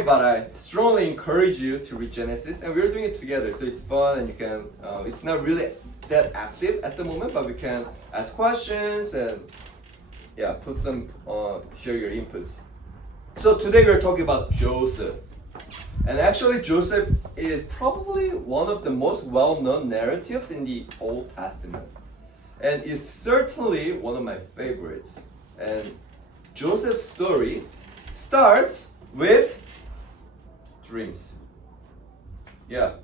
today, but I strongly encourage you to read Genesis, and we're doing it together, so it's fun, and you can. It's not really that active at the moment, but we can ask questions and put some share your inputs. So today we're talking about Joseph, and actually Joseph is probably one of the most well-known narratives in the Old Testament, and is certainly one of my favorites. And Joseph's story starts with dreams. Yeah.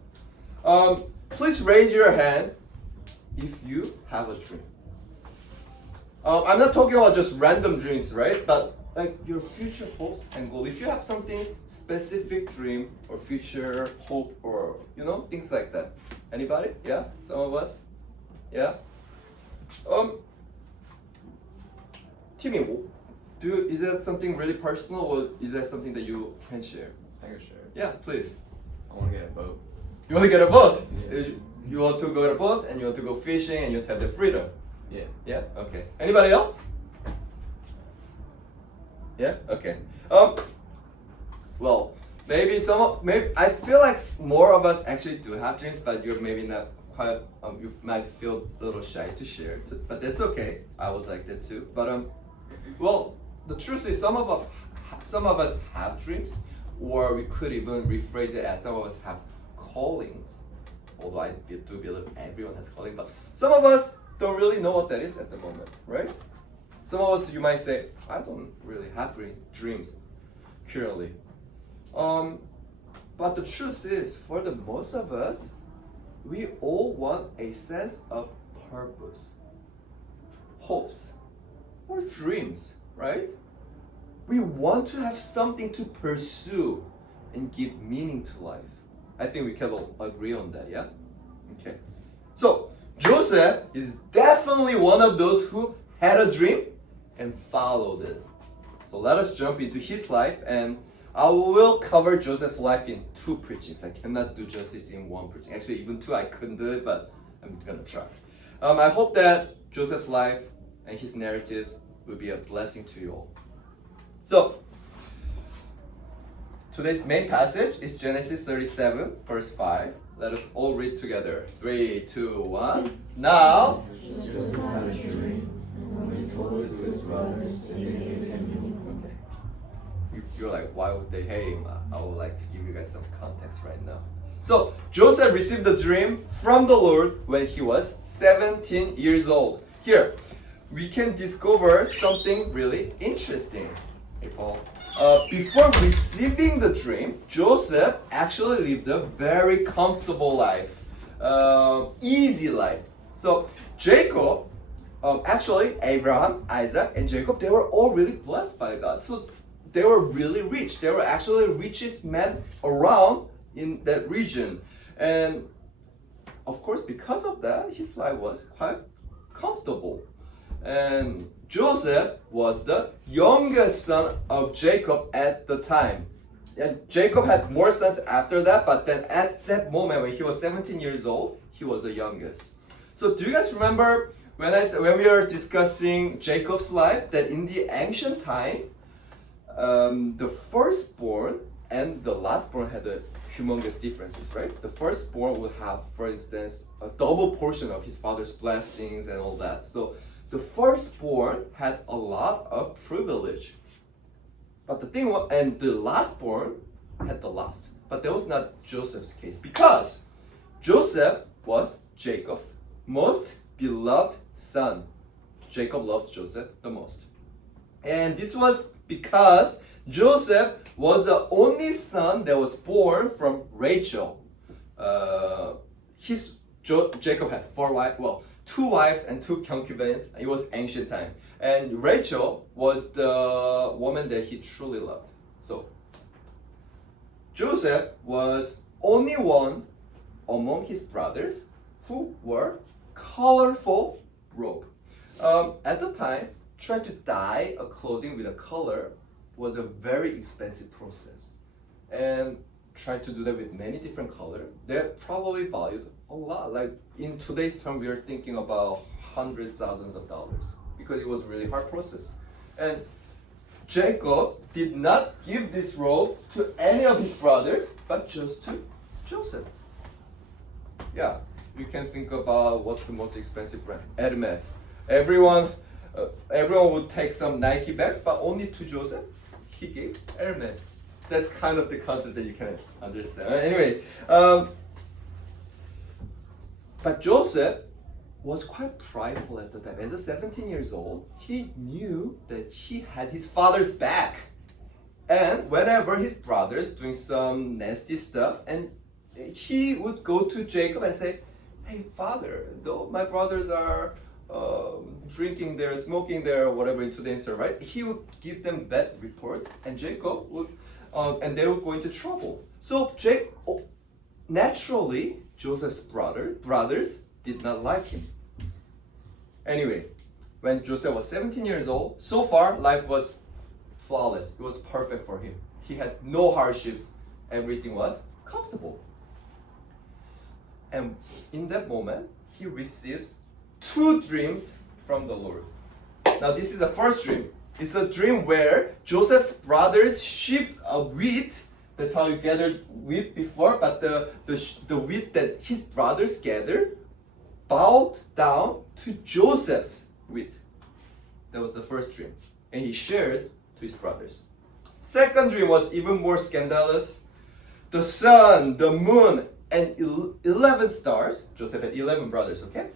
Please raise your hand if you have a dream. I'm not talking about just random dreams, right? But like your future hopes and goals. If you have something specific dream or future hope or things like that. Anybody? Yeah? Some of us? Yeah? Timmy, is that something really personal or is that something that you can share? I can share. Yeah, please. I want to get a boat. You want to get a boat? Yeah. You want to go on a boat and you want to go fishing and you want to have the freedom. Yeah. Yeah? Okay. Anybody else? Yeah? Okay. Well, maybe I feel like more of us actually do have dreams, but you're maybe not quite, you might feel a little shy to share, but that's okay. I was like that too. But well, the truth is some of us have dreams, or we could even rephrase it as some of us have callings. Although I do believe everyone has calling, but some of us don't really know what that is at the moment, right? Some of us, you might say, I don't really have dreams currently. But the truth is, for the most of us, we all want a sense of purpose, hopes, or dreams, right? We want to have something to pursue and give meaning to life. I think we can all agree on that, yeah? Okay. So, Joseph is definitely one of those who had a dream and followed it. So let us jump into his life, and I will cover Joseph's life in 2 preachings. I cannot do justice in 1 preaching. Actually, even 2 I couldn't do it, but I'm gonna try. I hope that Joseph's life and his narratives will be a blessing to you all. So, today's main passage is Genesis 37, verse 5. Let us all read together. 3, 2, 1. Now, Joseph had a dream, and when he told it to his brothers, they hated him. Okay. You're like, why would they hate him? I would like to give you guys some context right now. So, Joseph received the dream from the Lord when he was 17 years old. Here, we can discover something really interesting. Hey, Paul. Before receiving the dream, Joseph actually lived a very comfortable life, easy life. So Jacob, actually Abraham, Isaac, and Jacob, they were all really blessed by God. So they were really rich. They were actually the richest men around in that region. And of course, because of that, his life was quite comfortable. And Joseph was the youngest son of Jacob at the time. And Jacob had more sons after that, but then at that moment when he was 17 years old, he was the youngest. So do you guys remember when we were discussing Jacob's life, that in the ancient time, the firstborn and the lastborn had a humongous differences, right? The firstborn would have, for instance, a double portion of his father's blessings and all that. So the firstborn had a lot of privilege. But the thing was, and the lastborn had the last. But that was not Joseph's case, because Joseph was Jacob's most beloved son. Jacob loved Joseph the most. And this was because Joseph was the only son that was born from Rachel. Jacob had 2 wives and 2 concubines. It was ancient time. And Rachel was the woman that he truly loved. So Joseph was only one among his brothers who wore colorful robe. At the time, trying to dye a clothing with a color was a very expensive process. And trying to do that with many different colors, they're probably valued a lot. Like in today's term, we are thinking about hundreds, thousands of dollars, because it was a really hard process. And Jacob did not give this robe to any of his brothers, but just to Joseph. Yeah, you can think about what's the most expensive brand. Hermes. Everyone would take some Nike bags, but only to Joseph, he gave Hermes. That's kind of the concept that you can understand. Anyway, but Joseph was quite prideful at the time. As a 17 years old, he knew that he had his father's back. And whenever his brothers doing some nasty stuff, and he would go to Jacob and say, hey father, though my brothers are drinking there, smoking there, whatever into the answer, right? He would give them bad reports, and Jacob would, and they would go into trouble. So naturally, Joseph's brothers did not like him. Anyway, when Joseph was 17 years old, so far life was flawless. It was perfect for him. He had no hardships. Everything was comfortable. And in that moment, he receives 2 dreams from the Lord. Now this is the first dream. It's a dream where Joseph's brothers' sheaves of wheat, that's how you gathered wheat before, but the wheat that his brothers gathered bowed down to Joseph's wheat. That was the first dream. And he shared to his brothers. Second dream was even more scandalous. The sun, the moon, and 11 stars, Joseph had 11 brothers, okay?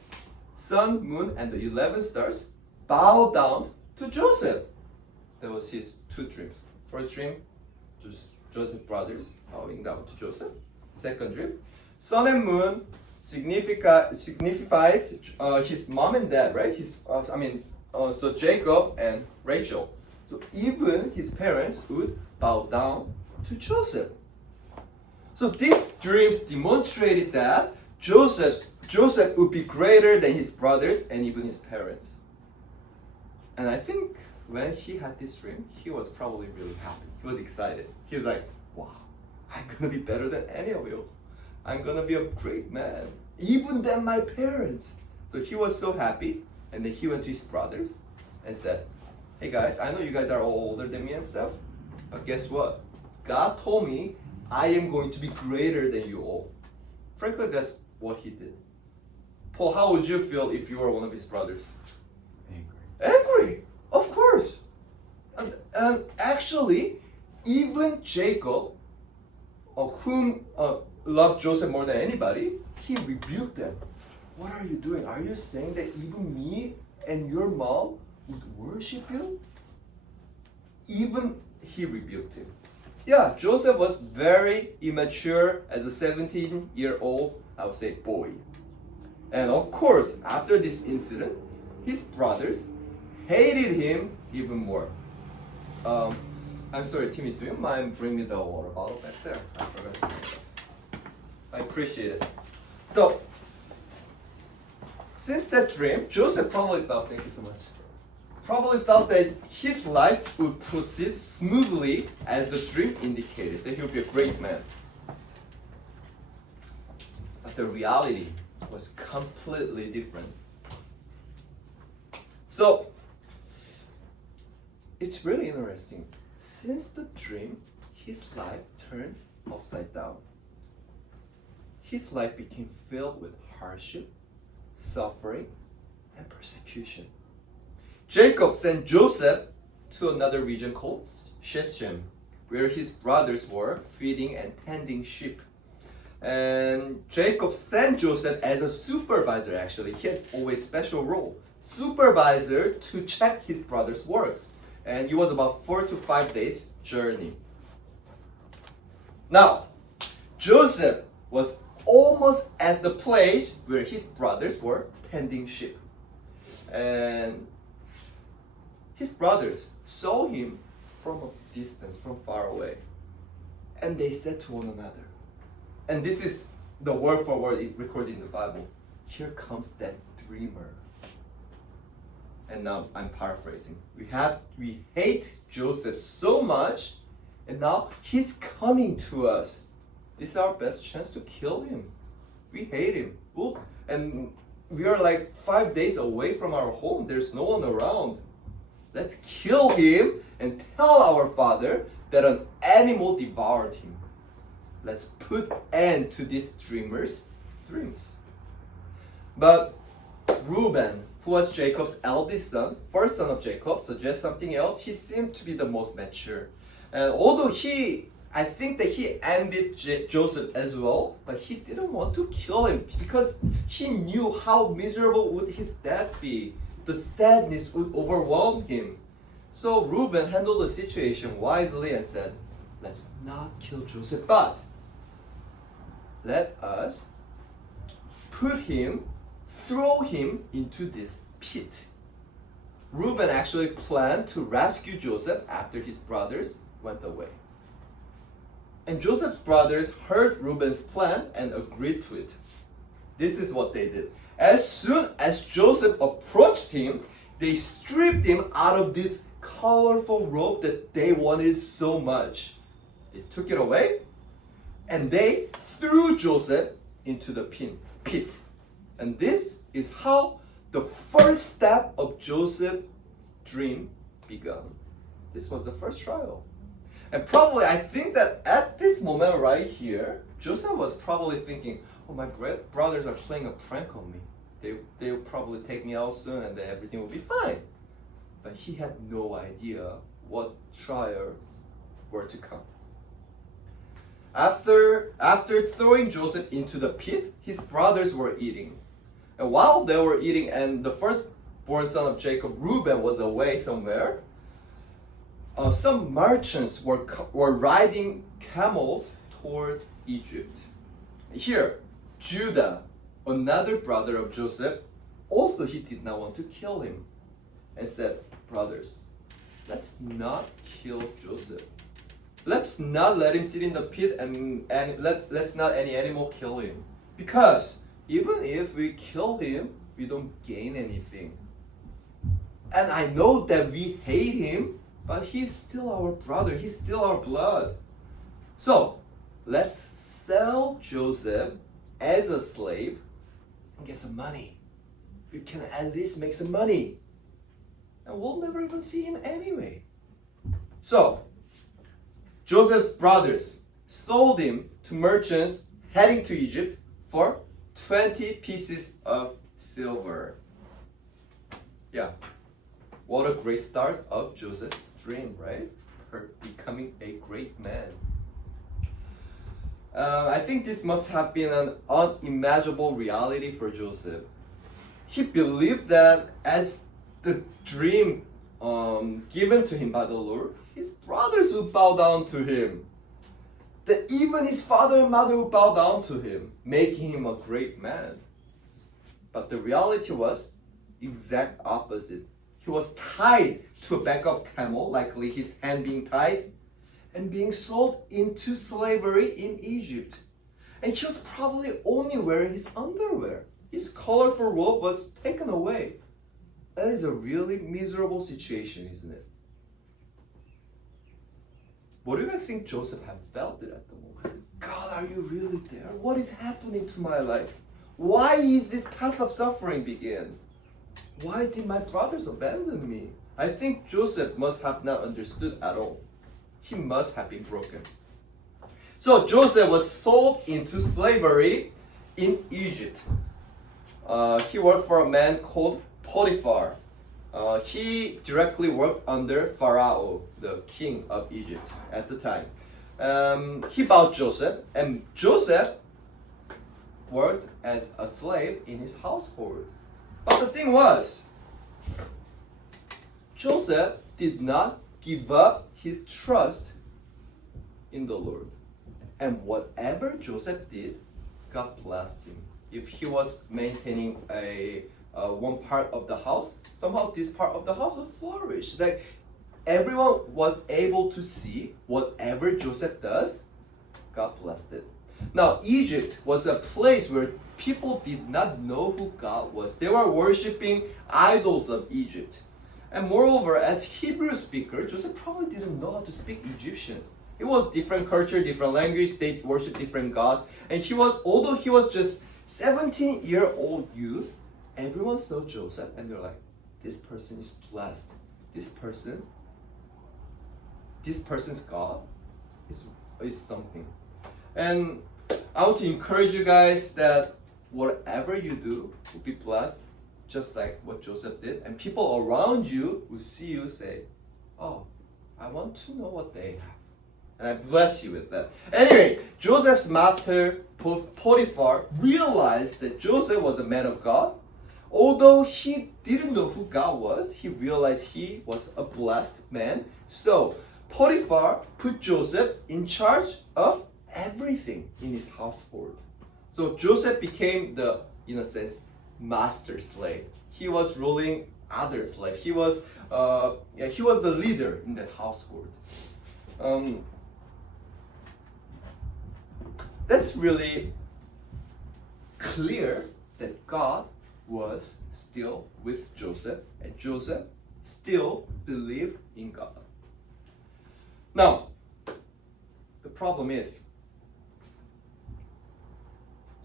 Sun, moon, and the 11 stars bow down to Joseph. That was his 2 dreams. First dream, Joseph's brothers bowing down to Joseph. Second dream, sun and moon signifies his mom and dad, right? So Jacob and Rachel. So even his parents would bow down to Joseph. So these dreams demonstrated that Joseph would be greater than his brothers and even his parents. And I think when he had this dream, he was probably really happy. He was excited. He was like, wow, I'm gonna be better than any of you. I'm gonna be a great man, even than my parents. So he was so happy, and then he went to his brothers and said, hey guys, I know you guys are all older than me and stuff, but guess what? God told me I am going to be greater than you all. Frankly, that's what he did. Paul, how would you feel if you were one of his brothers? Angry, of course. And actually, even Jacob, whom loved Joseph more than anybody, he rebuked them. What are you doing? Are you saying that even me and your mom would worship you? Even he rebuked him. Yeah, Joseph was very immature as a 17-year-old, I would say, boy. And of course, after this incident, his brothers hated him even more. I'm sorry, Timmy, do you mind bringing me the water bottle back there? I forgot. I appreciate it. So, since that dream, Joseph probably felt, thank you so much, probably felt that his life would proceed smoothly as the dream indicated, that he would be a great man. But the reality was completely different. So, it's really interesting. Since the dream, his life turned upside down. His life became filled with hardship, suffering, and persecution. Jacob sent Joseph to another region called Shechem, where his brothers were feeding and tending sheep. And Jacob sent Joseph as a supervisor, actually. He had always special role. Supervisor to check his brother's works. And it was about 4 to 5 days journey. Now, Joseph was almost at the place where his brothers were tending sheep. And his brothers saw him from a distance, from far away. And they said to one another, and this is the word for word recorded in the Bible, here comes that dreamer. And now I'm paraphrasing. We hate Joseph so much, and now he's coming to us. This is our best chance to kill him. We hate him. Look, and we are like 5 days away from our home. There's no one around. Let's kill him and tell our father that an animal devoured him. Let's put end to this dreamer's dreams. But Reuben, who was Jacob's eldest son, first son of Jacob, suggests something else. He seemed to be the most mature. And although I think that he envied Joseph as well, but he didn't want to kill him because he knew how miserable would his death be. The sadness would overwhelm him. So Reuben handled the situation wisely and said, let's not kill Joseph, but let us throw him into this pit. Reuben actually planned to rescue Joseph after his brothers went away. And Joseph's brothers heard Reuben's plan and agreed to it. This is what they did. As soon as Joseph approached him, they stripped him out of this colorful robe that they wanted so much. They took it away and they threw Joseph into the pit. And this is how the first step of Joseph's dream began. This was the first trial. And probably, I think that at this moment right here, Joseph was probably thinking, oh, my brothers are playing a prank on me. They'll probably take me out soon and then everything will be fine. But he had no idea what trials were to come. After throwing Joseph into the pit, his brothers were eating. And while they were eating and the firstborn son of Jacob, Reuben, was away somewhere, some merchants were riding camels toward Egypt. Here, Judah, another brother of Joseph, also he did not want to kill him and said, brothers, let's not kill Joseph. Let's not let him sit in the pit and let's not any animal kill him. Because even if we kill him, we don't gain anything. And I know that we hate him, but he's still our brother. He's still our blood. So, let's sell Joseph as a slave and get some money. We can at least make some money. And we'll never even see him anyway. So, Joseph's brothers sold him to merchants heading to Egypt for 20 pieces of silver. Yeah. What a great start of Joseph's dream, right? For becoming a great man. I think this must have been an unimaginable reality for Joseph. He believed that as the dream given to him by the Lord, his brothers would bow down to him. That even his father and mother would bow down to him, making him a great man. But the reality was exact opposite. He was tied to a back of camel, likely his hand being tied, and being sold into slavery in Egypt. And he was probably only wearing his underwear. His colorful robe was taken away. That is a really miserable situation, isn't it? What do you think Joseph had felt at the moment? God, are you really there? What is happening to my life? Why is this path of suffering begin? Why did my brothers abandon me? I think Joseph must have not understood at all. He must have been broken. So Joseph was sold into slavery in Egypt. He worked for a man called Potiphar. He directly worked under Pharaoh, the king of Egypt at the time. He bought Joseph, and Joseph worked as a slave in his household. But the thing was, Joseph did not give up his trust in the Lord. And whatever Joseph did, God blessed him. If he was maintaining one part of the house, somehow this part of the house would flourish. Like everyone was able to see whatever Joseph does, God blessed it. Now, Egypt was a place where people did not know who God was. They were worshipping idols of Egypt. And moreover, as Hebrew speaker, Joseph probably didn't know how to speak Egyptian. It was different culture, different language, they worship different gods. And although he was just 17-year-old youth, everyone saw Joseph and they're like, this person is blessed. this person's God is something. And I want to encourage you guys that whatever you do will be blessed, just like what Joseph did. And people around you will see you say, oh, I want to know what they have. And I bless you with that. Anyway, Joseph's master, Potiphar, realized that Joseph was a man of God. Although he didn't know who God was, he realized he was a blessed man. So Potiphar put Joseph in charge of everything in his household. So Joseph became the, in a sense, master slave. He was ruling other slaves. He was the leader in that household. That's really clear that God was still with Joseph, and Joseph still believed in God. Now, the problem is,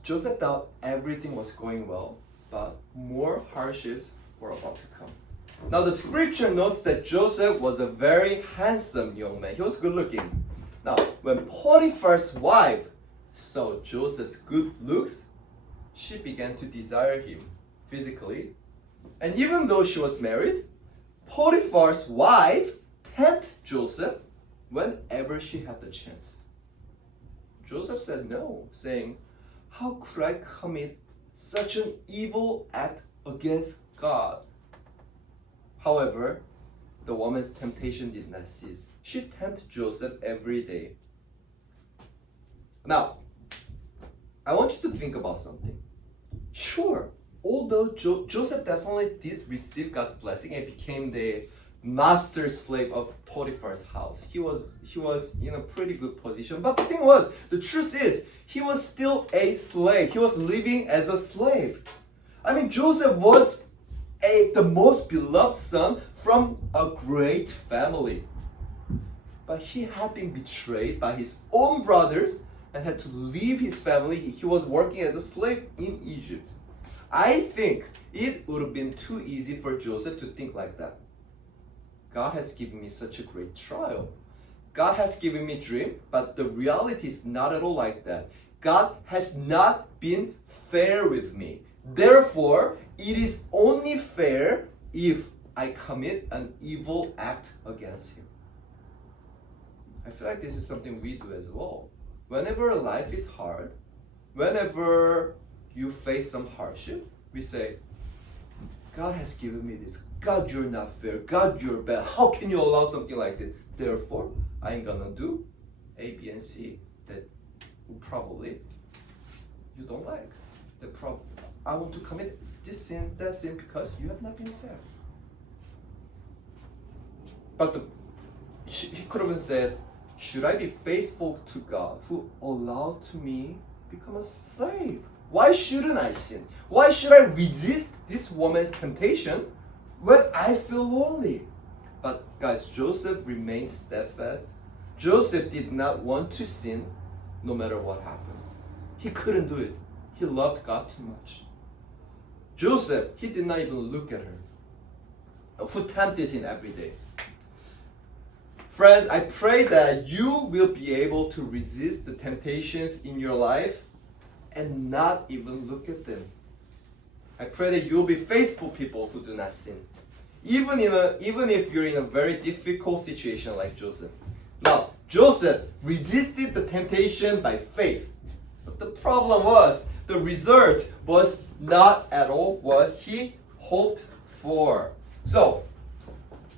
Joseph thought everything was going well, but more hardships were about to come. Now, the scripture notes that Joseph was a very handsome young man. He was good looking. Now, when Potiphar's wife saw Joseph's good looks, she began to desire him physically. And even though she was married, Potiphar's wife tempted Joseph whenever she had the chance. Joseph said no, saying, how could I commit such an evil act against God? However, the woman's temptation did not cease. She tempted Joseph every day. Now, I want you to think about something. Sure, although Joseph definitely did receive God's blessing and became the master slave of Potiphar's house. He was in a pretty good position. But the thing was, the truth is, he was still a slave. He was living as a slave. I mean, Joseph was the most beloved son from a great family. But he had been betrayed by his own brothers and had to leave his family. He was working as a slave in Egypt. I think it would have been too easy for Joseph to think like that. God has given me such a great trial. God has given me a dream, but the reality is not at all like that. God has not been fair with me. Therefore, it is only fair if I commit an evil act against him. I feel like this is something we do as well. Whenever life is hard, whenever you face some hardship, we say, God has given me this. God, you're not fair. God, you're bad. How can you allow something like this? Therefore, I ain't gonna do A, B, and C that probably you don't like. I want to commit this sin, that sin, because you have not been fair. But he could have said, should I be faithful to God who allowed to me become a slave? Why shouldn't I sin? Why should I resist this woman's temptation when I feel lonely? But guys, Joseph remained steadfast. Joseph did not want to sin no matter what happened. He couldn't do it. He loved God too much. Joseph, he did not even look at her, who tempted him every day. Friends, I pray that you will be able to resist the temptations in your life and not even look at them. I pray that you'll be faithful people who do not sin. Even if you're in a very difficult situation like Joseph. Now, Joseph resisted the temptation by faith. But the problem was, the result was not at all what he hoped for. So,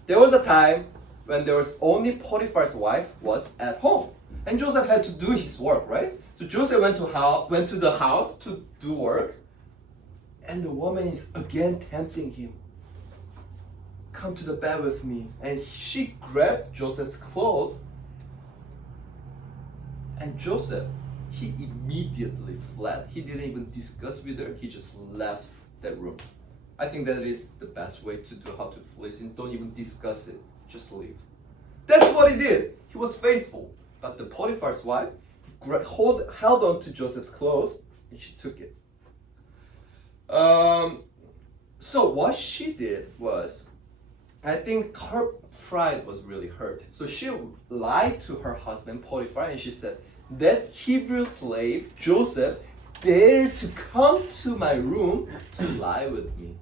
there was a time when there was only Potiphar's wife was at home. And Joseph had to do his work, right? So Joseph went to the house to do work. And the woman is again tempting him. Come to the bed with me. And she grabbed Joseph's clothes. And Joseph, he immediately fled. He didn't even discuss with her. He just left that room. I think that is the best way to do how to flee sin. Don't even discuss it. Just leave. That's what he did. He was faithful. But the Potiphar's wife held on to Joseph's clothes and she took it. So what she did was, I think her pride was really hurt. So she lied to her husband Potiphar and she said, that Hebrew slave Joseph dared to come to my room to lie with me.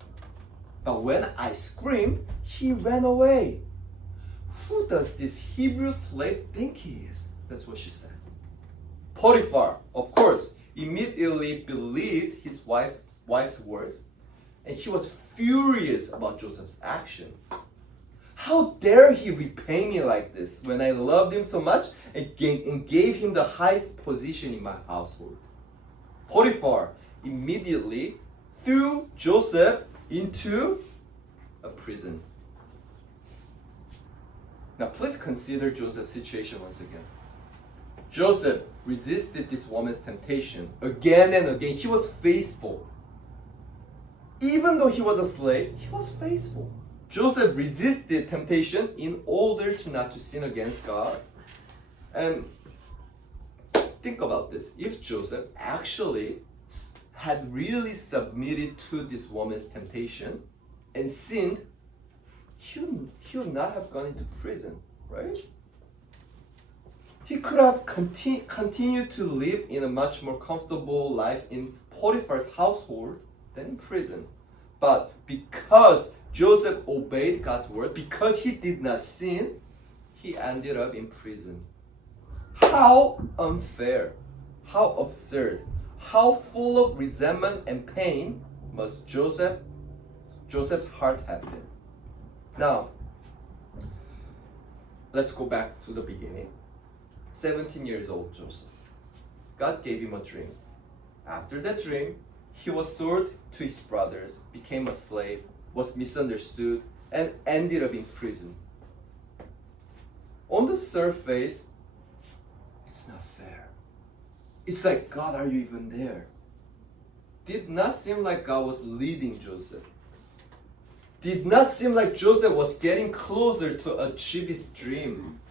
But when I screamed, he ran away. Who does this Hebrew slave think he is? That's what she said. Potiphar, of course, immediately believed his wife's words, and he was furious about Joseph's action. How dare he repay me like this when I loved him so much and gave him the highest position in my household? Potiphar immediately threw Joseph into a prison. Now please consider Joseph's situation once again. Joseph resisted this woman's temptation again and again. He was faithful. Even though he was a slave, he was faithful. Joseph resisted temptation in order to not to sin against God. And think about this. If Joseph actually had really submitted to this woman's temptation and sinned, he would not have gone into prison, right? He could have continued to live in a much more comfortable life in Potiphar's household than in prison. But because Joseph obeyed God's word, because he did not sin, he ended up in prison. How unfair, how absurd, how full of resentment and pain must Joseph's heart have been. Now, let's go back to the beginning. 17 years old Joseph. God gave him a dream. After that dream, he was sold to his brothers, became a slave, was misunderstood, and ended up in prison. On the surface, it's not fair. It's like, God, are you even there? Did not seem like God was leading Joseph. Did not seem like Joseph was getting closer to achieve his dream.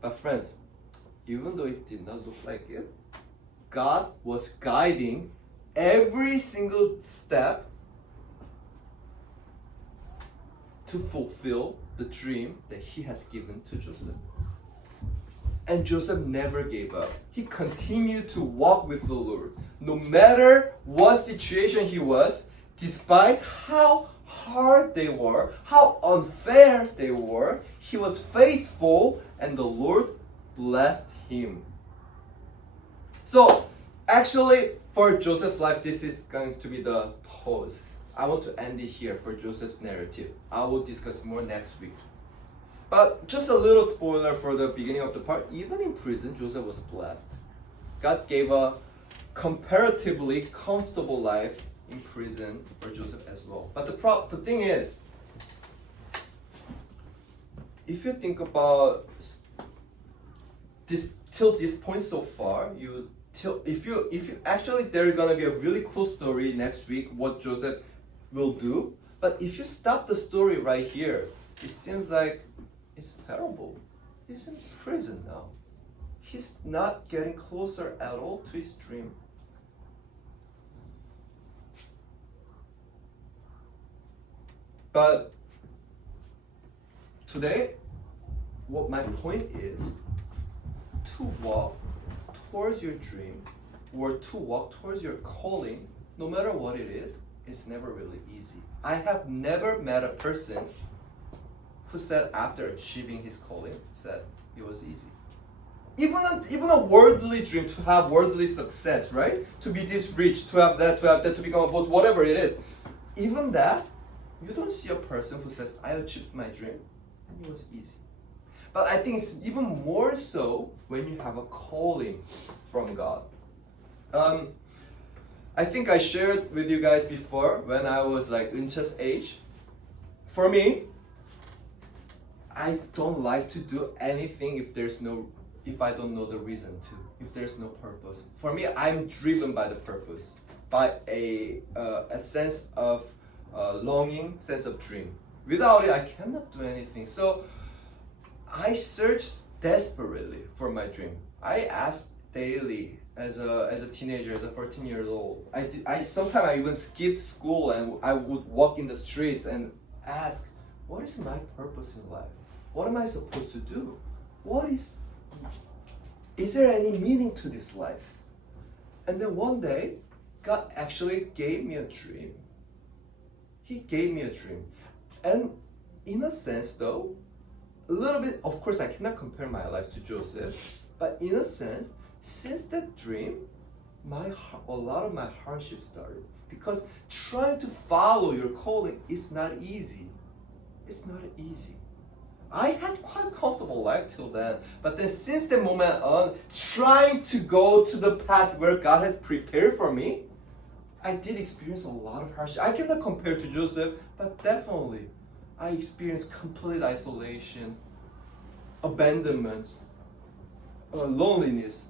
But friends, even though it did not look like it, God was guiding every single step to fulfill the dream that he has given to Joseph. And Joseph never gave up. He continued to walk with the Lord. No matter what situation he was, despite how hard they were, how unfair they were, he was faithful and the Lord blessed him. So, actually, for Joseph's life, this is going to be the pause. I want to end it here for Joseph's narrative. I will discuss more next week. But just a little spoiler for the beginning of the part, even in prison, Joseph was blessed. God gave a comparatively comfortable life in prison for Joseph as well. But the thing is, if you think about this till this point so far, if you actually, there's gonna be a really cool story next week what Joseph will do. But if you stop the story right here, it seems like it's terrible. He's in prison now. He's not getting closer at all to his dream. But today, what my point is, to walk towards your dream or to walk towards your calling, no matter what it is, it's never really easy. I have never met a person who said after achieving his calling, said it was easy. Even a worldly dream, to have worldly success, right? To be this rich, to have that, to become a boss, whatever it is. Even that, you don't see a person who says, I achieved my dream, and it was easy. But I think it's even more so when you have a calling from God. I think I shared with you guys before when I was like Uncha's age. For me, I don't like to do anything if I don't know the reason to, if there's no purpose. For me, I'm driven by the purpose, by a sense of longing, sense of dream. Without it, I cannot do anything. So I searched desperately for my dream. I asked daily as a teenager, as a 14-year-old. Sometimes I even skipped school and I would walk in the streets and ask, what is my purpose in life? What am I supposed to do? Is there any meaning to this life? And then one day, God actually gave me a dream. He gave me a dream. And in a sense though, a little bit, of course I cannot compare my life to Joseph, but in a sense, since that dream, a lot of my hardship started. Because trying to follow your calling is not easy. It's not easy. I had quite a comfortable life till then, but then since that moment on, trying to go to the path where God has prepared for me, I did experience a lot of hardship. I cannot compare to Joseph, but definitely I experienced complete isolation, abandonment, loneliness.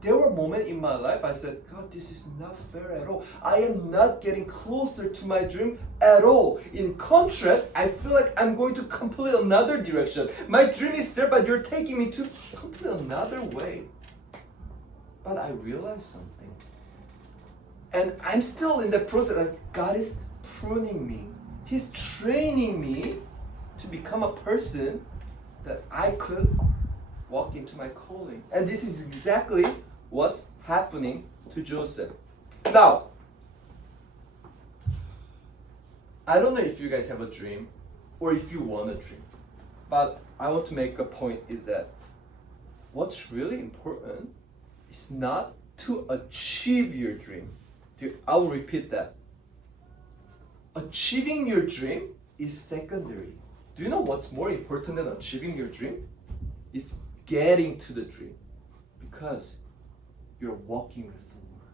There were moments in my life I said, God, this is not fair at all. I am not getting closer to my dream at all. In contrast, I feel like I'm going to complete another direction. My dream is there, but you're taking me to complete another way. But I realized something. And I'm still in the process. Like God is pruning me. He's training me to become a person that I could walk into my calling. And this is exactly what's happening to Joseph. Now, I don't know if you guys have a dream or if you want a dream, but I want to make a point is that what's really important is not to achieve your dream. I will repeat that. Achieving your dream is secondary. Do you know what's more important than achieving your dream? It's getting to the dream. Because you're walking with the Lord.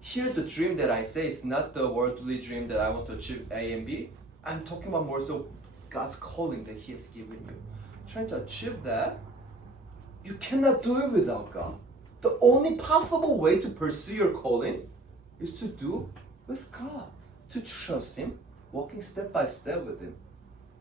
Here the dream that I say is not the worldly dream that I want to achieve A and B. I'm talking about more so God's calling that He has given you. Trying to achieve that, you cannot do it without God. The only possible way to pursue your calling is to do with God. To trust Him, walking step by step with Him.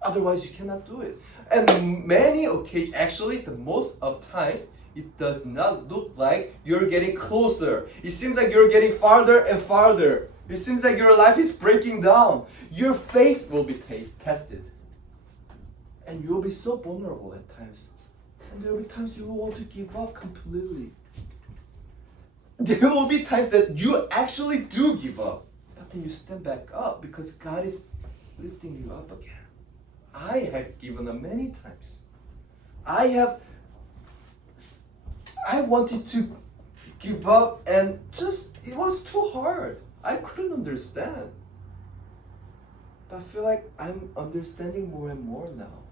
Otherwise, you cannot do it. And many occasions, actually, the most of times, it does not look like you're getting closer. It seems like you're getting farther and farther. It seems like your life is breaking down. Your faith will be tested. And you'll be so vulnerable at times. And there will be times you will want to give up completely. There will be times that you actually do give up. But then you stand back up because God is lifting you up again. I have given up many times. I wanted to give up and it was too hard. I couldn't understand. But I feel like I'm understanding more and more now.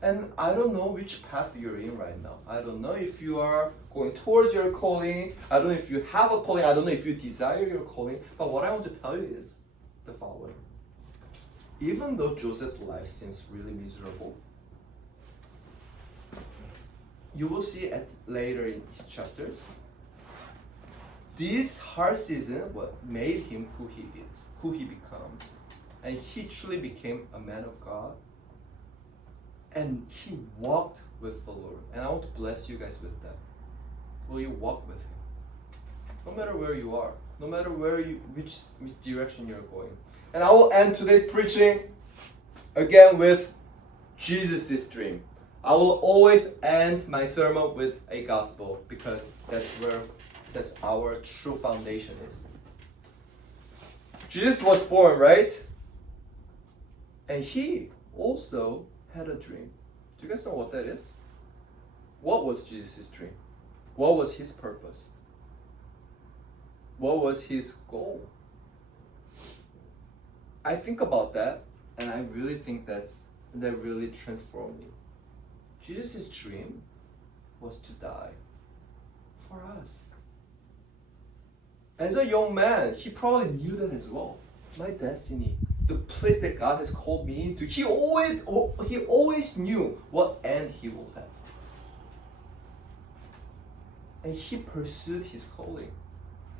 And I don't know which path you're in right now. I don't know if you are going towards your calling. I don't know if you have a calling. I don't know if you desire your calling. But what I want to tell you is the following. Even though Joseph's life seems really miserable, you will see later in his chapters, this hard season what made him who he is, who he becomes. And he truly became a man of God. And he walked with the Lord. And I want to bless you guys with that. Will you walk with Him? No matter where you are, no matter which direction you're going. And I will end today's preaching again with Jesus' dream. I will always end my sermon with a gospel because that's our true foundation is. Jesus was born, right? And He also had a dream. Do you guys know what that is? What was Jesus' dream? What was His purpose? What was His goal? I think about that, and I really think that really transformed me. Jesus' dream was to die for us. As a young man, he probably knew that as well. My destiny, the place that God has called me into, he always knew what end he will have. And he pursued his calling,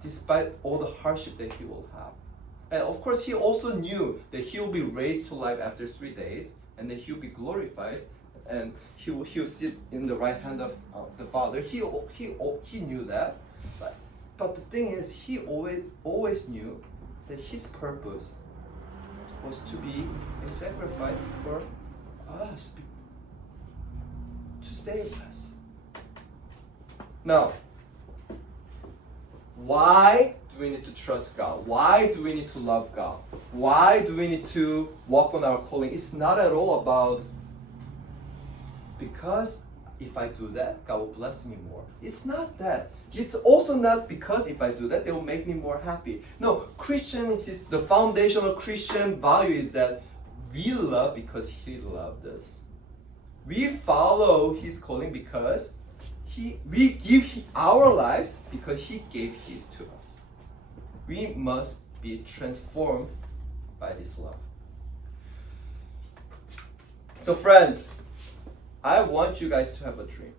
despite all the hardship that he will have. And of course, he also knew that he will be raised to life after 3 days, and that he will be glorified, and he will sit in the right hand of the Father. He knew that, but the thing is, he always knew that his purpose was to be a sacrifice for us, to save us. Now, why do we need to trust God? Why do we need to love God? Why do we need to walk on our calling? It's not at all about because if I do that, God will bless me more. It's not that. It's also not because if I do that, it will make me more happy. No, the foundational Christian value is that we love because He loved us. We follow His calling because we give our lives because He gave His to us. We must be transformed by this love. So friends, I want you guys to have a dream.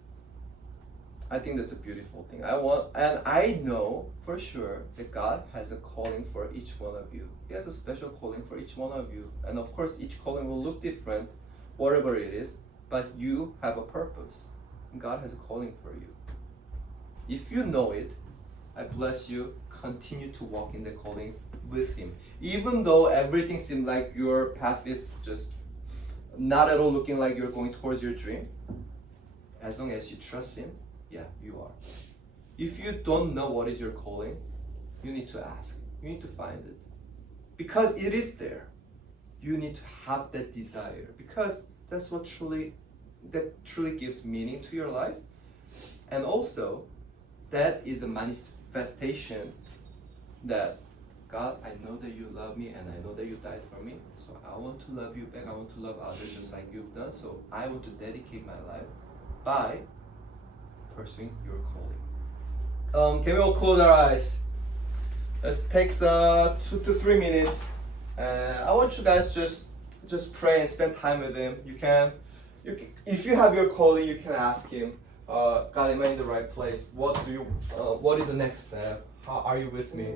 I think that's a beautiful thing. I know for sure that God has a calling for each one of you. He has a special calling for each one of you. And of course, each calling will look different, whatever it is, but you have a purpose. God has a calling for you. If you know it, I bless you, continue to walk in the calling with Him. Even though everything seems like your path is just not at all looking like you're going towards your dream, as long as you trust Him, yeah, you are. If you don't know what is your calling, you need to ask. You need to find it. Because it is there. You need to have that desire. Because that's what truly gives meaning to your life. And also, that is a manifestation that God, I know that you love me and I know that you died for me. So I want to love you back. I want to love others just like you've done. So I want to dedicate my life by pursuing your calling. Can we all close our eyes? Let's take 2 to 3 minutes. I want you guys just pray and spend time with Him. You can, if you have your calling, you can ask Him, God, am I in the right place? What is the next step? How are you with me?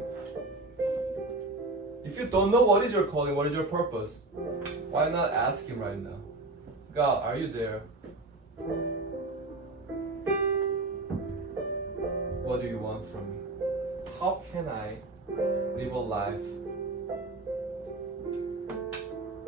If you don't know what is your calling, what is your purpose, why not ask Him right now? God, are you there? What do you want from me? How can I live a life